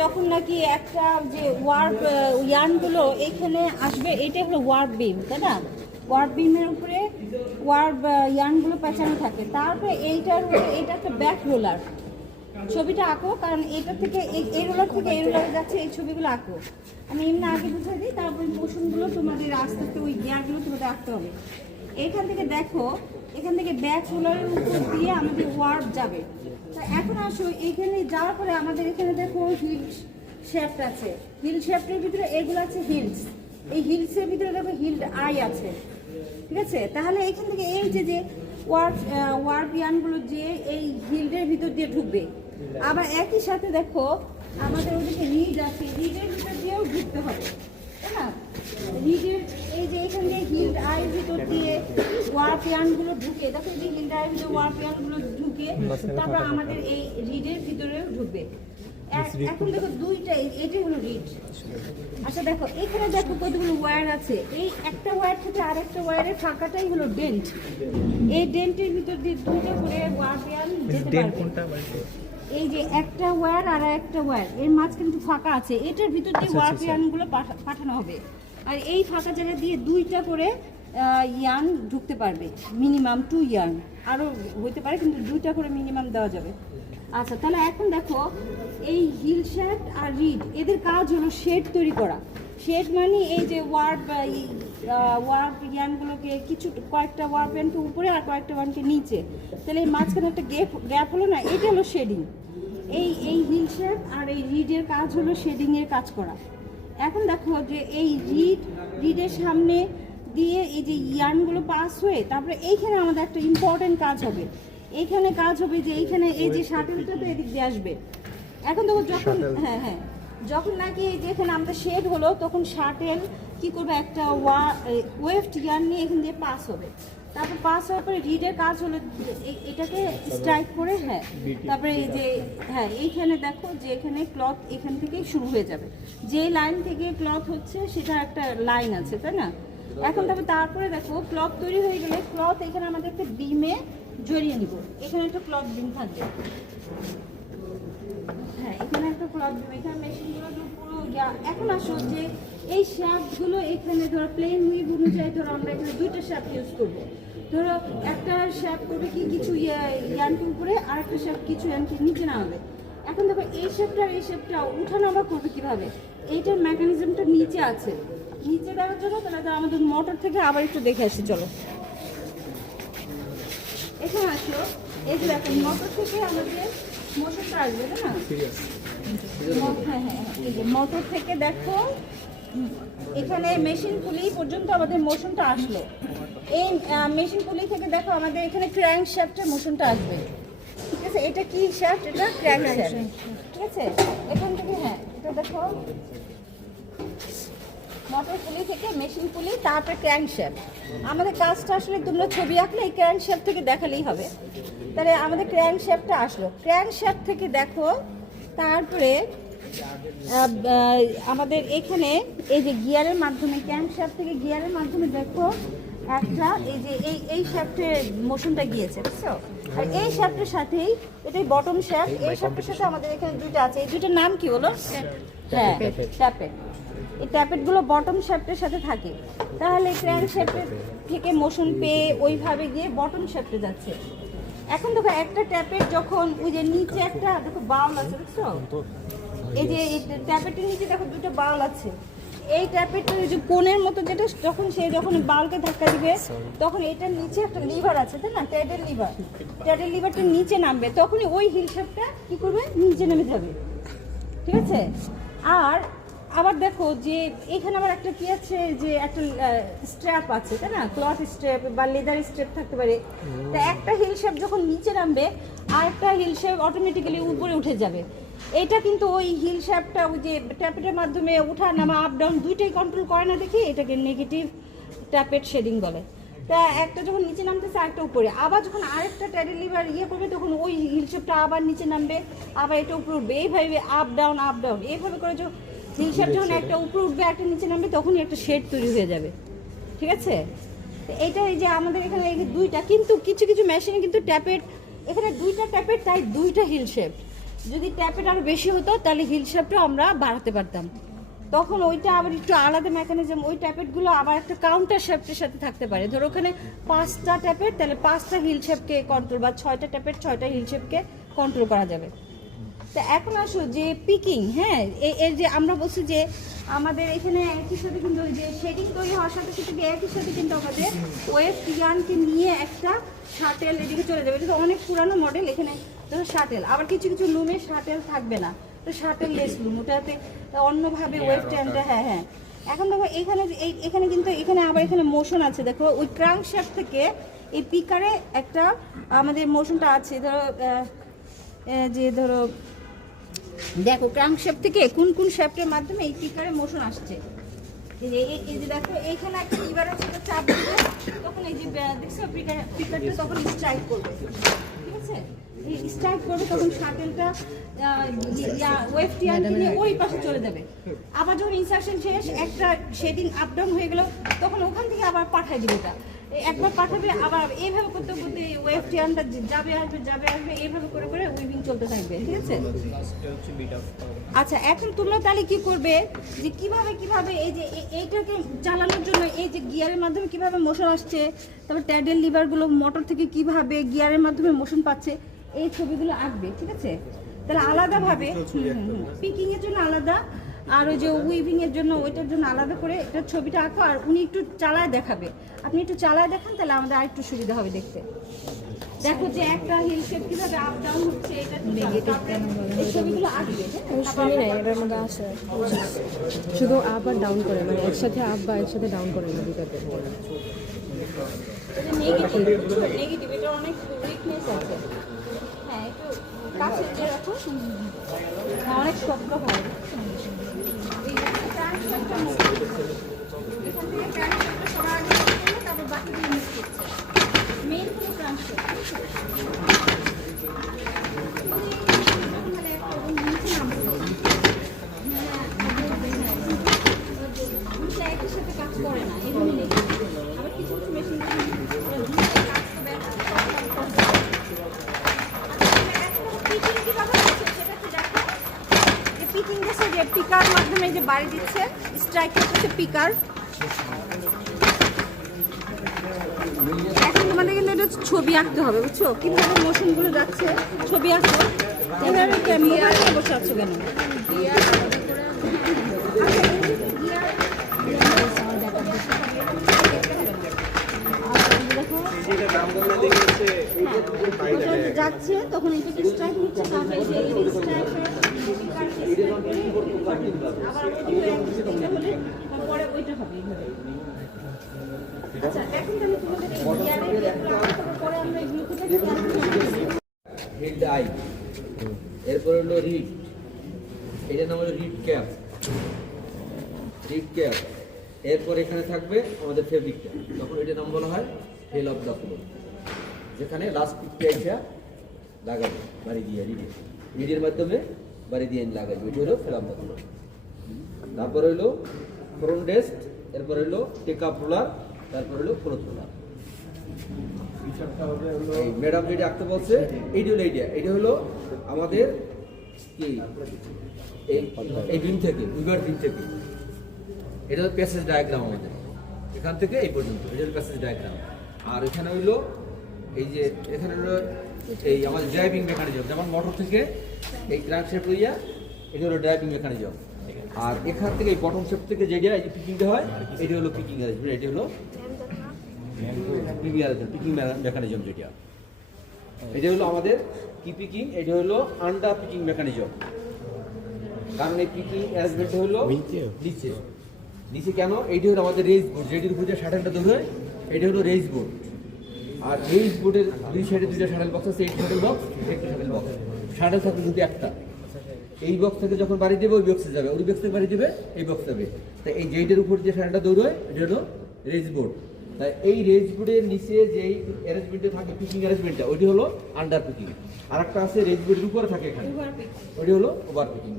যখন নাকি একটা যে ওয়ার্প ইয়ার্নগুলো এখানে আসবে, এটা হলো ওয়ার্প বিম, তাই না? ওয়ার্প বিমের উপরে ওয়ার্প ইয়ার্নগুলো পেঁচানো থাকে। তারপরে এইটার উপরে এটা একটা ব্যাক রোলার। ছবিটা আঁকো, কারণ এটা থেকে এই রোলার থেকে এই রোলারে যাচ্ছে, এই ছবিগুলো আঁকো। আমি এমনি আগে বুঝাই দিই, তারপরে মোশনগুলো তোমাদের আস্তে আস্তে ওই গিয়ারগুলো তোমাদের আঁকতে হবে। এখান থেকে দেখো, এখান থেকে ব্যাক রোলারের উপর দিয়ে আমাদের ওয়ার্প যাবে। তা এখন আসো, এইখানে যাওয়ার পরে আমাদের এখানে দেখো হিল শেফট আছে। হিল শেফটের ভিতরে এগুলো আছে হিলস। এই হিলসের ভিতরে দেখো হিলড আই আছে, ঠিক আছে? তাহলে এখান থেকে এই যে ওয়ার্প ইয়ানগুলো যে এই হিলডের ভিতর দিয়ে ঢুকবে। আবার একই সাথে দেখো আমাদের ওদিকে রিড আছে, রিডের ভিতর দিয়েও ঢুকতে হবে, তাই না? রিডের এই যে এখান দিয়ে হিলড আইয়ের ভিতর দিয়ে ওয়ার্প ইয়ানগুলো ঢুকে, দেখো যে হিলড আইয়ের ভিতরে ওয়ার্প ইয়ানগুলো ঢুকে তারপর আমাদের এই রিডের ভিতরেও ঢুকবে। এখন দেখো দুইটাই, এটাই হলো রিড। আচ্ছা দেখো এখানে দেখো কতগুলো ওয়্যার আছে। এই একটা ওয়্যার থেকে আরেকটা ওয়্যারের ফাঁকাটাই হলো ডেন্ট। এই ডেন্টের ভিতর দিয়ে দুইটা করে ওয়্যার যেতে পারবে। এই যে একটা ওয়্যার আর একটা ওয়্যার, এর মাঝখানে একটু ফাঁকা আছে, এটার ভিতর দিয়ে ওয়্যার ইয়ানগুলো পাঠানো হবে। আর এই ফাঁকা জায়গা দিয়ে দুইটা করে ইয়ান ঢুকতে পারবে, মিনিমাম 2 ইয়ান, আরও হইতে পারে কিন্তু দুইটা করে মিনিমাম দেওয়া যাবে। আচ্ছা তাহলে এখন দেখো এই হিল শ্যাফট আর রিড এদের কাজ হলো শেড তৈরি করা। শেড মানে এই যে ওয়ার্প ইয়ানগুলোকে কয়েকটা ওয়ার্প ইয়ানকে উপরে আর কয়েকটা ওয়ানকে নিচে, তাহলে এই মাঝখানে একটা গ্যাপ হলো না, এটা হলো শেডিং। এই হিল শ্যাফট আর এই রিডের কাজ হলো শেডিংয়ের কাজ করা। এখন দেখো যে এই রিডের সামনে দিয়ে এই যে ইয়ানগুলো পাস হয়ে তারপরে এইখানে আমাদের একটা ইম্পর্টেন্ট কাজ হবে। এইখানে কাজ হবে যে এইখানে এই যে শাটেলটা তো এদিক দিয়ে আসবে। এখন দেখো যখন যখন নাকি এই যে এখানে আমাদের শেড হলো, তখন শাটেল কি করবে, একটা ওয়েভড ইয়ান নিয়ে এখান দিয়ে পাস হবে। তারপর পাস হওয়ার পরে রিডের কাজ হলো এটাকে স্ট্রাইক করে, তারপরে এই যে এইখানে দেখো যে এখানে ক্লথ এখান থেকেই শুরু হয়ে যাবে। যে লাইন থেকে ক্লথ হচ্ছে সেটা একটা লাইন আছে, তাই না? এখন তারপরে দেখো ক্লথ তৈরি হয়ে গেলে ক্লথ এখানে আমাদের একটা বিমে জড়িয়ে নিব। এখানে একটা ক্লথ বিম থাকবে, এখানে একটা ক্লথ বিম, এখানে মেশিনগুলো পুরো। এখন আসো যে এই শ্যাফটগুলো এখানে ধরো প্লেন উইভ অনুযায়ী ধরো আমরা এখানে দুইটা শ্যাফট ইউজ করবো। ধরো একটা শ্যাফট করবে কি কিছু ইয়ানকে উপরে, আর একটা শ্যাফট কিছু ইয়ানকে নিচে নামাবে। এখন দেখো এই শ্যাফটটা আর এই শ্যাফটটা উঠানামা করবে কিভাবে, এইটার মেকানিজমটা নিচে আছে। নিচে দেওয়ার জন্য তাহলে আমাদের মোটর থেকে আবার একটু দেখে আসি, চলো এখানে আসো। এই যে দেখো মোটর থেকে আমাদের মোটরটা আসবে, তাই না? এই যে মোটর থেকে দেখো এখানে মেশিন পুলি পর্যন্ত আমাদের মোশনটা আসলো। এই মেশিন পুলি থেকে দেখো আমাদের এখানে ক্র্যাঙ্ক শ্যাফটের মোশনটা আসবে, ঠিক আছে? এটা কি শ্যাফট? এটা ক্র্যাঙ্ক শ্যাফট, ঠিক আছে? এখান থেকে এটা দেখো মোটর পুলি থেকে মেশিন পুলি, তারপরে ক্র্যাঙ্ক শ্যাফট। আমাদের কাজটা আসলে তোমরা ছবি আঁকলে এই ক্র্যাঙ্ক শ্যাফট থেকে দেখালেই হবে। তাহলে আমাদের ক্র্যাঙ্ক শ্যাফটটা আসলো, ক্র্যাঙ্ক শ্যাফট থেকে দেখো তারপরে আমাদের এখানে এই যে গিয়ারের মাধ্যমে, ক্র্যাঙ্ক শ্যাফট থেকে গিয়ারের মাধ্যমে দেখো একটা এই যে এই শ্যাফটের মোশনটা গিয়েছে, বুঝছো? আর এই শ্যাফটের সাথেই এটাই বটম শ্যাফট, এই শ্যাফটের সাথে আমাদের এখানে দুইটা আছে। এই দুইটার নাম কি হলো? ট্যাপেট। এই ট্যাপেটগুলো বটম শ্যাফটের সাথে থাকে। তাহলে ক্র্যাঙ্ক শ্যাফটের থেকে মোশন পেয়ে ওইভাবে গিয়ে বটম শ্যাফটে যাচ্ছে। এখন দেখো একটা ট্যাপেট যখন ওই যে নিচে একটা দেখো বাউল আছে, দেখছো? এই যে ট্যাপেটের নিচে দেখো দুটো বাউল আছে। এই ট্যাপেটের যে কোণের মতো যেটা, যখন বাউলকে ধাক্কা দিবে তখন এটার নিচে একটা লিভার আছে, তাই না? ট্যাডেল লিভারটা নিচে নামবে, তখনই ওই হিল শেপটা কি করবে, নিচে নেমে যাবে, ঠিক আছে? আর আবার দেখো যে এখানে আবার একটা কি আছে, যে একটা স্ট্র্যাপ আছে, তাই না? ক্লথ স্ট্র্যাপ বা লেদার স্ট্র্যাপ থাকতে পারে। তা একটা হিল শেপ যখন নিচে নামবে আর একটা হিল শেপ অটোমেটিক্যালি উপরে উঠে যাবে। এটা কিন্তু ওই হিল শেপটা ওই যে ট্যাপেটের মাধ্যমে ওঠা নামা আপ ডাউন দুইটাই কন্ট্রোল করে না, দেখি এটাকে নেগেটিভ ট্যাপেট শেডিং বলে। তা একটা যখন নিচে নামতেছে আরেকটা উপরে, আবার যখন আরেকটা ট্যাডেল লিভার করবে তখন ওই হিল শেপটা আবার নিচে নামবে, আবার এটা উপরে উঠবে, এইভাবে আপ ডাউন এইভাবে করে হিল শেপ যখন একটা উপরে উঠবে একটা নিচে নামবে তখনই একটা শেড তৈরি হয়ে যাবে, ঠিক আছে? এইটা এই যে আমাদের এখানে দুইটা, কিন্তু কিছু মেশিনে কিন্তু ট্যাপেট, এখানে দুইটা ট্যাপেট তাই দুইটা হিল শেপ। যদি ট্যাপেট আরো বেশি হতো তাহলে হিল শেপটা আমরা বাড়াতে পারতাম, তখন ওইটা আবার একটু আলাদা মেকানিজম। ওই ট্যাপেটগুলো আবার একটা কাউন্টার শেপটের সাথে থাকতে পারে। ধরো ওখানে 5টা ট্যাপেট, তাহলে 5টা হিল শেপকে কন্ট্রোল, বা 6টা ট্যাপেট 6টা হিল শেপকে কন্ট্রোল করা যাবে। তো এখন আসো যে পিকিং, হ্যাঁ এর যে আমরা বলছি যে আমাদের এখানে একই সাথে কিন্তু ওই যে শেডিং তৈরি হওয়ার সাথে সাথে একই সাথে কিন্তু আমাদের ওয়েস্ট ইয়ার্নকে নিয়ে একটা শাটেল এদিকে চলে যাবে। এটা তো অনেক পুরানো মডেল, এখানে ধরো শাটেল, আবার কিছু কিছু লুমে শাটেল থাকবে না, তো শাটেল লেস লুম, ওটাতে অন্যভাবে ওয়েস্ট ইয়ার্নটা, হ্যাঁ হ্যাঁ। এখন দেখো এখানে এখানে কিন্তু এখানে আবার এখানে মোশন আছে, দেখো ওই ক্রাঙ্ক শ্যাফট থেকে এই পিকারে একটা আমাদের মোশনটা আছে। ধরো যে ধরো দেখো ক্রাঙ্ক শ্যাফট থেকে কোন কোন শ্যাফটের মাধ্যমে এই পিকারে মোশন আসছে। এই যে দেখো এইখানে একটা লিভার আছে, চাপ দিবে তখন এই যে দেখছো পিকারটা তখন স্ট্রাইক করবে, ঠিক আছে? এই স্ট্রাইক করবে তখন শাটেলটা ওয়েফট ইয়ার্ন নিয়ে ওই পাশে চলে যাবে। আবার যখন ইনসার্শন শেষ, একটা শেডিং আপ ডাউন হয়ে গেল, তখন ওখান থেকে আবার পাঠাই দিবে। এটা একবার পাঠাবে, আবার এইভাবে করতে করতে ওয়েফট ইয়ার্নটা যাবে আসবে এইভাবে করে করে উইভিং চলতে থাকবে, ঠিক আছে? আচ্ছা, এখন তোমরা তাহলে কি করবে যে কিভাবে এই যে এইটাকে চালানোর জন্য এই যে গিয়ারের মাধ্যমে কিভাবে মোশন আসছে, তারপর ট্যাডেল লিভারগুলো মোটর থেকে কিভাবে গিয়ারের মাধ্যমে মোশন পাচ্ছে, এই ছবিগুলো আঁকবে, ঠিক আছে? তাহলে আলাদাভাবে পিকিং এর জন্য আলাদা, আর ওই যে উইভিং এর জন্য ওইটার জন্য আলাদা করে এটা ছবিটা আঁকো, আর উনি একটু চালায় দেখাবে। আপনি একটু চালায় দেখান, তাহলে আমাদের আরেকটু সুবিধা হবে দেখতে। দেখো যে একটা হিল শেপ কিভাবে আপ ডাউন হচ্ছে, এটা এই ছবিগুলো আঁকবে। শুনি না এটার মধ্যে আছে শুধু আপ আর ডাউন করে, মানে একসাথে আপ বা একসাথে ডাউন করে না দুটাতে। নেগেটিভ, এটা অনেক উইকনেস আছে। হ্যাঁ, একটু কাছে দিয়ে রাখো, অনেক শক্ত হয়। তারপর বাকি দিয়ে মিস করছে, মেন হলো ট্রান্সফার। একই সাথে কাজ করে না, এখানে নেই। আবার কিছু কিছু মেশিন পিকিং দিচ্ছে যে পিকার মাধ্যমে যে বাড়ি দিচ্ছে, স্ট্রাইক করতেছে পিকার। এখন তোমাদের কিন্তু এটা ছবি আঁকতে হবে, বুঝছো? কিভাবে মোশনগুলো যাচ্ছে ছবি আঁকো। এভাবে মোবাইলে বসে আছো কেন? যাচ্ছে তখন এটাকে স্ট্রাইক হচ্ছে, তারপরে যে স্ট্রাইক আবার পরে ওইটা হবে এইভাবে। আচ্ছা, এখন তাহলে তোমাদের পরে আমরা এগুলো থেকে হেড আই, এরপর হলো রিড, এটার নাম হলো রিড ক্যাপ। এরপর এখানে থাকবে আমাদের ফেব্রিক ক্যাপ, তখন এটার নাম বলা হয় ফেল অফ দ্য ফ্লোর, যেখানে লাস্ট পিকটা এসে লাগাবে বাড়ি দিয়ে রিডের মাধ্যমে বাড়ি দিয়ে লাগাবে, এটা হলো ফেল অফ দ্য ফ্লোর। তারপর হলো ফ্রন্ট ডেস্ক, এরপর হলো টেক আপ রোলার, তারপর হলো ক্লোথ রোলার। ম্যাডাম যেটা আঁকতে বলছে এইটা হলো এইটা হলো আমাদের কি এই বিম থেকে উইভার বিম থেকে, এটা হলো প্যাসেজ ডায়াগ্রাম আমাদের এখান থেকে এই পর্যন্ত, এটা হলো প্যাসেজ ডায়াগ্রাম। আর এখানে হইলো এই যে এখানে হলো এই আমাদের ড্রাইভিং মেকানিজম, যেমন মোটর থেকে এই ক্র্যাঙ্ক শেপ লইয়া এটা হলো ড্রাইভিং মেকানিজম। আর এখান থেকে এই বটম শেপ থেকে যেটা এই যে পিকিংটা হয় এটা হলো পিকিং অ্যারেঞ্জমেন্ট, এটা হলো পিকিং মেকানিজম যেটা, এটা হলো আমাদের কি পিকিং, এটা হলো আন্ডার পিকিং মেকানিজম। কারণ এই পিকিং অ্যারেঞ্জমেন্ট হলো নিচে কেন, এইটা হলো আমাদের রেজ বোর্ড, যেটির উপর যে শাটেলটা ধরে এটা হলো রেজ বোর্ড। আর রেজ বোর্ডের দুই সাইডে দুইটা শাটেল বক্স আছে, এই শাটেল বক্স একটা শাটেল বক্স, শাটেল থাকবে যদি একটা, এই বক্স থেকে যখন বাড়ি দেবে ওই বক্সে যাবে, ওই বক্স থেকে বাড়ি দেবে এই বক্স যাবে। তাই এই যেইটার উপর যে শাটেলটা দৌড়য় এটা হলো রেজ বোর্ড। তাই এই রেজ বোর্ডের নিচে যেই অ্যারেঞ্জমেন্টে থাকে পিকিং অ্যারেঞ্জমেন্টটা ওইটি হলো আন্ডার পিকিং, আর একটা আছে রেজ বোর্ডের উপরে থাকে এখানে, ওইটি হলো ওভার পিকিং।